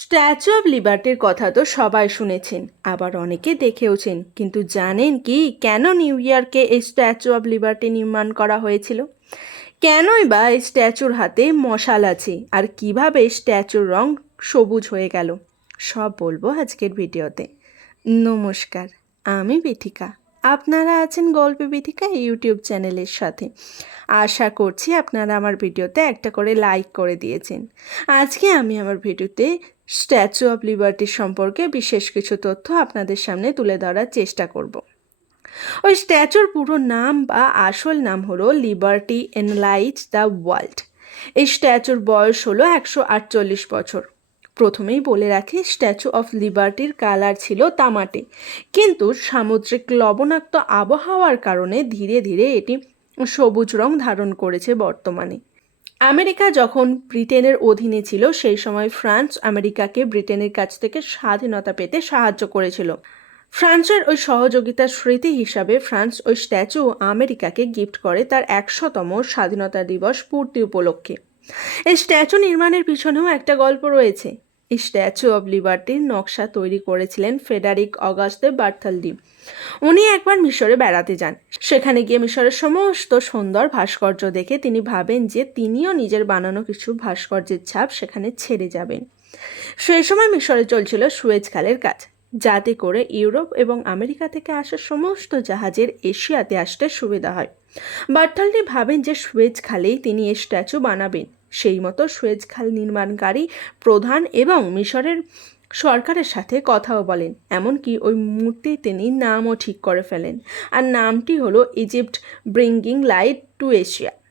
Statue of লিবার্টির কথা তো সবাই শুনেছেন, আবার অনেকে দেখেওছেন। কিন্তু জানেন কি, কেন নিউ ইয়র্কে এই স্ট্যাচু অব লিবার্টি নির্মাণ করা হয়েছিল? কেনই বা এই স্ট্যাচুর হাতে মশাল আছে, আর কীভাবে স্ট্যাচুর রং সবুজ হয়ে গেল? সব বলব আজকের ভিডিওতে। নমস্কার, আমি বিথিকা। আপনারা আছেন গল্পে বিথিকা ইউটিউব চ্যানেলের সাথে। আশা করছি আপনারা আমার ভিডিওতে একটা করে লাইক করে দিয়েছেন। আজকে আমি আমার ভিডিওতে স্ট্যাচু অফ লিবার্টি সম্পর্কে বিশেষ কিছু তথ্য আপনাদের সামনে তুলে ধরার চেষ্টা করব। ওই স্ট্যাচুর পুরো নাম বা আসল নাম হলো লিবার্টি এনলাইট দ্য ওয়ার্ল্ড। এই স্ট্যাচুর বয়স হলো একশো আটচল্লিশ বছর। প্রথমেই বলে রাখি স্ট্যাচু অফ লিবার্টির কালার ছিল তামাটে। কিন্তু সামুদ্রিক লবণাক্ত আবহাওয়ার কারণে ধীরে ধীরে এটি সবুজ রং ধারণ করেছে বর্তমানে। আমেরিকা যখন ব্রিটেনের অধীনে ছিল, সেই সময় ফ্রান্স আমেরিকাকে ব্রিটেনের কাছ থেকে স্বাধীনতা পেতে সাহায্য করেছিল। ফ্রান্সের ওই সহযোগিতার স্মৃতি হিসাবে ফ্রান্স ওই স্ট্যাচু আমেরিকাকে গিফট করে তার একশোতম স্বাধীনতা দিবস পূর্তি উপলক্ষে। এই স্ট্যাচু নির্মাণের পিছনেও একটা গল্প রয়েছে। এই স্ট্যাচু অব লিবার্টির নকশা তৈরি করেছিলেন ফেডারিক অগাস্তে বার্থালডি। উনি একবার মিশরে বেড়াতে যান। সেখানে গিয়ে মিশরের সমস্ত সুন্দর ভাস্কর্য দেখে তিনি ভাবেন যে তিনিও নিজের বানানো কিছু ভাস্কর্যের ছাপ সেখানে ছেড়ে যাবেন। সেই সময় মিশরে চলছিল সুয়েজ খালের কাজ। যাতে করে ইউরোপ এবং আমেরিকা থেকে আসা সমস্ত জাহাজের এশিয়াতে আসতে সুবিধা হয়। বার্থালডি ভাবেন যে সুয়েজ খালেই তিনি এই স্ট্যাচু বানাবেন। সেই মতো সুয়েজ খাল নির্মাণকারী প্রধান এবং মিশরের সরকারের সাথে কথাও বলেন। এমনকি ওই মূর্তি তিনি নামও ঠিক করে ফেলেন। আর নামটি হলো Egypt bringing light to Asia.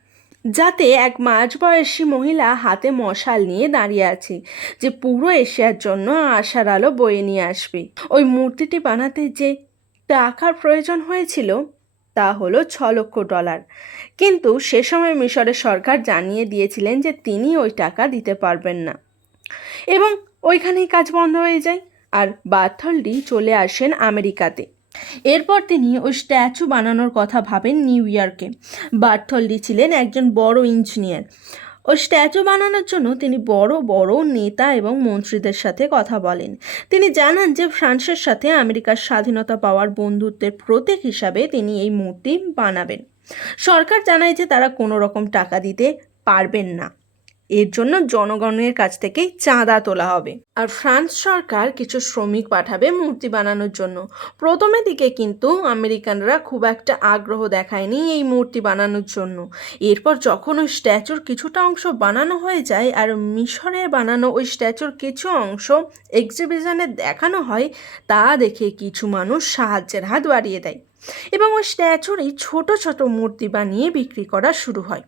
যাতে এক মাঝবয়সী মহিলা হাতে মশাল নিয়ে দাঁড়িয়ে আছে, যে পুরো এশিয়ার জন্য আশার আলো বয়ে নিয়ে আসবে। ওই মূর্তিটি বানাতে যে টাকার প্রয়োজন হয়েছিল, তা হলো ছ লক্ষ ডলার। কিন্তু সে সময় মিশরের সরকার জানিয়ে দিয়েছিলেন যে তিনি ওই টাকা দিতে পারবেন না। এবং ওইখানেই কাজ বন্ধ হয়ে যায়। আর বার্থলডি চলে আসেন আমেরিকাতে। এরপর তিনি ওই স্ট্যাচু বানানোর কথা ভাবেন নিউ ইয়র্কে। বার্থলডি ছিলেন একজন বড় ইঞ্জিনিয়ার। ও স্ট্যাচু বানানোর জন্য তিনি বড় বড় নেতা এবং মন্ত্রীদের সাথে কথা বলেন। তিনি জানান যে ফ্রান্সের সাথে আমেরিকার স্বাধীনতা পাওয়ার বন্ধুত্বের প্রতীক হিসাবে তিনি এই মূর্তি বানাবেন। সরকার জানায় যে তারা কোনো রকম টাকা দিতে পারবেন না। এর জন্য জনগণের কাছ থেকেই চাঁদা তোলা হবে। আর ফ্রান্স সরকার কিছু শ্রমিক পাঠাবে মূর্তি বানানোর জন্য। প্রথমে দিকে কিন্তু আমেরিকানরা খুব একটা আগ্রহ দেখায়নি এই মূর্তি বানানোর জন্য। এরপর যখন ওই স্ট্যাচুর কিছুটা অংশ বানানো হয়ে যায় আর মিশরের বানানো ওই স্ট্যাচুর কিছু অংশ এক্সিবিশনে দেখানো হয়, তা দেখে কিছু মানুষ সাহায্যের হাত বাড়িয়ে দেয়। এবং ওই স্ট্যাচুরই ছোট ছোট মূর্তি বানিয়ে বিক্রি করা শুরু হয়।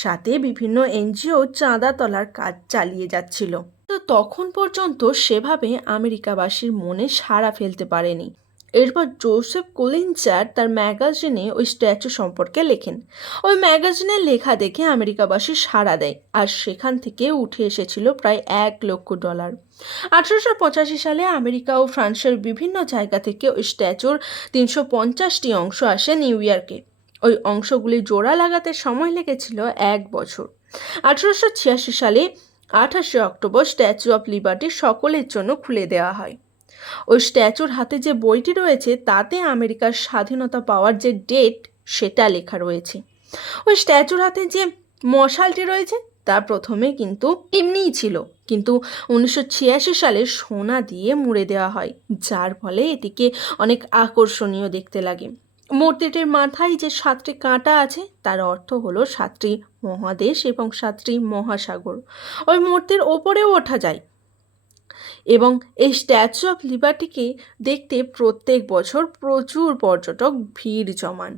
সাথে বিভিন্ন এনজিও চাঁদা তোলার কাজ চালিয়ে যাচ্ছিল। তো তখন পর্যন্ত সেভাবে আমেরিকাবাসীর মনে সাড়া ফেলতে পারেনি। এরপর জোসেফ কুলিনচার তার ম্যাগাজিনে ওই স্ট্যাচু সম্পর্কে লেখেন। ওই ম্যাগাজিনের লেখা দেখে আমেরিকাবাসী সাড়া দেয়, আর সেখান থেকে উঠে এসেছিল প্রায় এক লক্ষ ডলার। আঠারোশো পঁচাশি সালে আমেরিকা ও ফ্রান্সের বিভিন্ন জায়গা থেকে ওই স্ট্যাচুর তিনশো পঞ্চাশটি অংশ আসে নিউ ইয়র্কে। ওই অংশগুলি জোড়া লাগাতে সময় লেগেছিল এক বছর। আঠারোশো ছিয়াশি সালে আঠাশে অক্টোবর স্ট্যাচু অফ লিবার্টি সকলের জন্য খুলে দেওয়া হয়। ওই স্ট্যাচুর হাতে যে বইটি রয়েছে, তাতে আমেরিকার স্বাধীনতা পাওয়ার যে ডেট, সেটা লেখা রয়েছে। ওই স্ট্যাচুর হাতে যে মশালটি রয়েছে, তা প্রথমে কিন্তু এমনিই ছিল, কিন্তু উনিশশো ছিয়াশি সালে সোনা দিয়ে মুড়ে দেওয়া হয়, যার ফলে এটিকে অনেক আকর্ষণীয় দেখতে লাগে। মূর্তিটির মাথায় যে সাতটি কাঁটা আছে, তার অর্থ হলো সাতটি মহাদেশ এবং সাতটি মহাসাগর। ওই মূর্তির ওপরেও ওঠা যায় এবং এই স্ট্যাচু অফ লিবার্টিকে দেখতে প্রত্যেক বছর প্রচুর পর্যটক ভিড় জমান।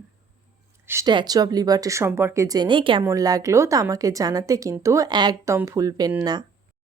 স্ট্যাচু অফ লিবার্টি সম্পর্কে জেনে কেমন লাগল তা আমাকে জানাতে কিন্তু একদম ভুলবেন না।